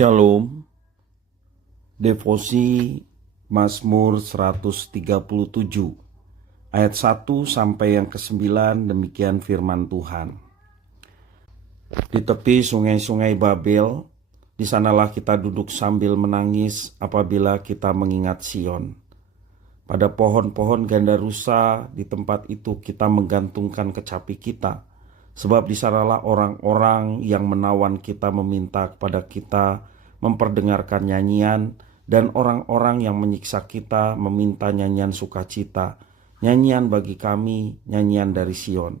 Shalom. Devosi Mazmur 137 ayat 1 sampai yang ke-9. Demikian firman Tuhan. Di tepi sungai-sungai Babel, di sanalah kita duduk sambil menangis apabila kita mengingat Sion. Pada pohon-pohon gandarusa di tempat itu kita menggantungkan kecapi kita, sebab di sanalah orang-orang yang menawan kita meminta kepada kita memperdengarkan nyanyian, dan orang-orang yang menyiksa kita meminta nyanyian sukacita, nyanyian bagi kami, nyanyian dari Sion.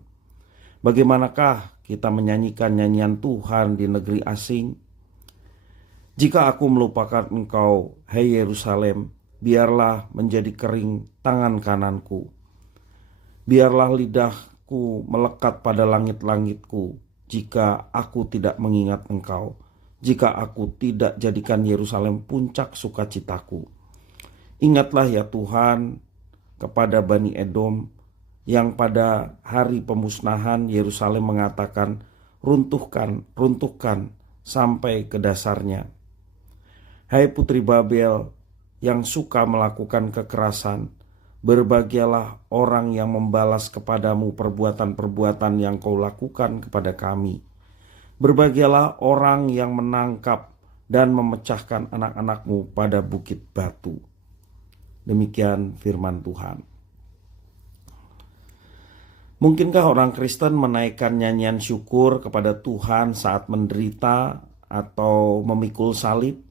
Bagaimanakah kita menyanyikan nyanyian Tuhan di negeri asing? Jika aku melupakan engkau, hai Yerusalem, biarlah menjadi kering tangan kananku. Biarlah lidahku melekat pada langit-langitku, jika aku tidak mengingat engkau, jika aku tidak jadikan Yerusalem puncak sukacitaku. Ingatlah ya Tuhan kepada Bani Edom, yang pada hari pemusnahan Yerusalem mengatakan, runtuhkan, runtuhkan sampai ke dasarnya. Hai putri Babel yang suka melakukan kekerasan, berbahagialah orang yang membalas kepadamu perbuatan-perbuatan yang kau lakukan kepada kami. Berbahagialah orang yang menangkap dan memecahkan anak-anakmu pada bukit batu. Demikian firman Tuhan. Mungkinkah orang Kristen menaikkan nyanyian syukur kepada Tuhan saat menderita atau memikul salib?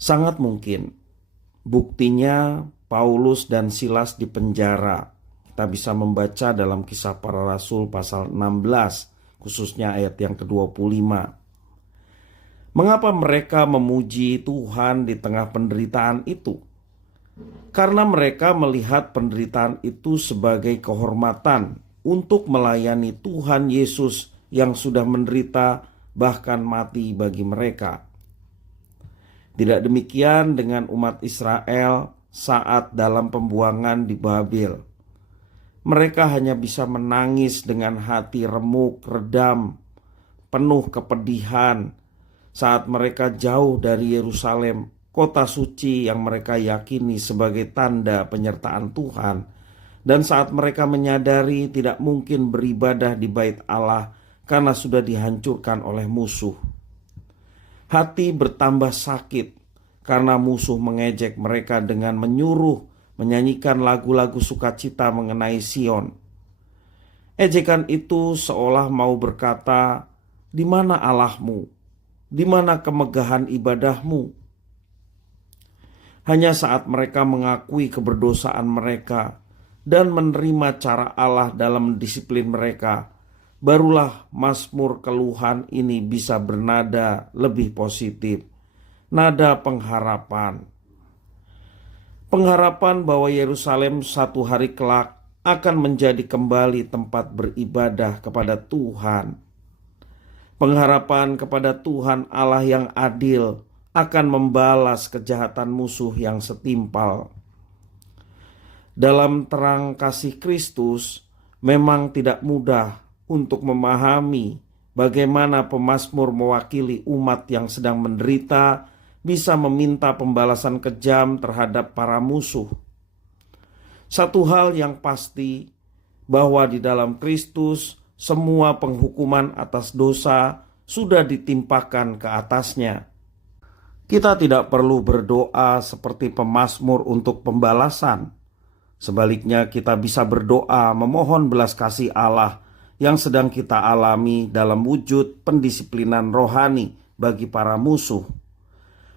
Sangat mungkin. Buktinya Paulus dan Silas di penjara. Kita bisa membaca dalam Kisah Para Rasul pasal 16, khususnya ayat yang ke-25. Mengapa mereka memuji Tuhan di tengah penderitaan itu? Karena mereka melihat penderitaan itu sebagai kehormatan untuk melayani Tuhan Yesus yang sudah menderita bahkan mati bagi mereka. Tidak demikian dengan umat Israel saat dalam pembuangan di Babel. Mereka hanya bisa menangis dengan hati remuk, redam, penuh kepedihan saat mereka jauh dari Yerusalem, kota suci yang mereka yakini sebagai tanda penyertaan Tuhan, dan saat mereka menyadari tidak mungkin beribadah di bait Allah karena sudah dihancurkan oleh musuh. Hati bertambah sakit karena musuh mengejek mereka dengan menyuruh menyanyikan lagu-lagu sukacita mengenai Sion. Ejekan itu seolah mau berkata, "Di mana Allahmu? Di mana kemegahan ibadahmu?" Hanya saat mereka mengakui keberdosaan mereka dan menerima cara Allah dalam disiplin mereka, barulah mazmur keluhan ini bisa bernada lebih positif, nada pengharapan. Pengharapan bahwa Yerusalem satu hari kelak akan menjadi kembali tempat beribadah kepada Tuhan. Pengharapan kepada Tuhan Allah yang adil akan membalas kejahatan musuh yang setimpal. Dalam terang kasih Kristus, memang tidak mudah untuk memahami bagaimana pemazmur mewakili umat yang sedang menderita bisa meminta pembalasan kejam terhadap para musuh. Satu hal yang pasti, bahwa di dalam Kristus semua penghukuman atas dosa sudah ditimpakan ke atasnya. Kita tidak perlu berdoa seperti pemazmur untuk pembalasan. Sebaliknya, kita bisa berdoa memohon belas kasih Allah yang sedang kita alami dalam wujud pendisiplinan rohani bagi para musuh.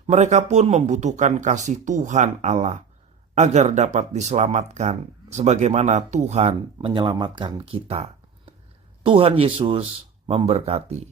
Mereka pun membutuhkan kasih Tuhan Allah agar dapat diselamatkan sebagaimana Tuhan menyelamatkan kita. Tuhan Yesus memberkati.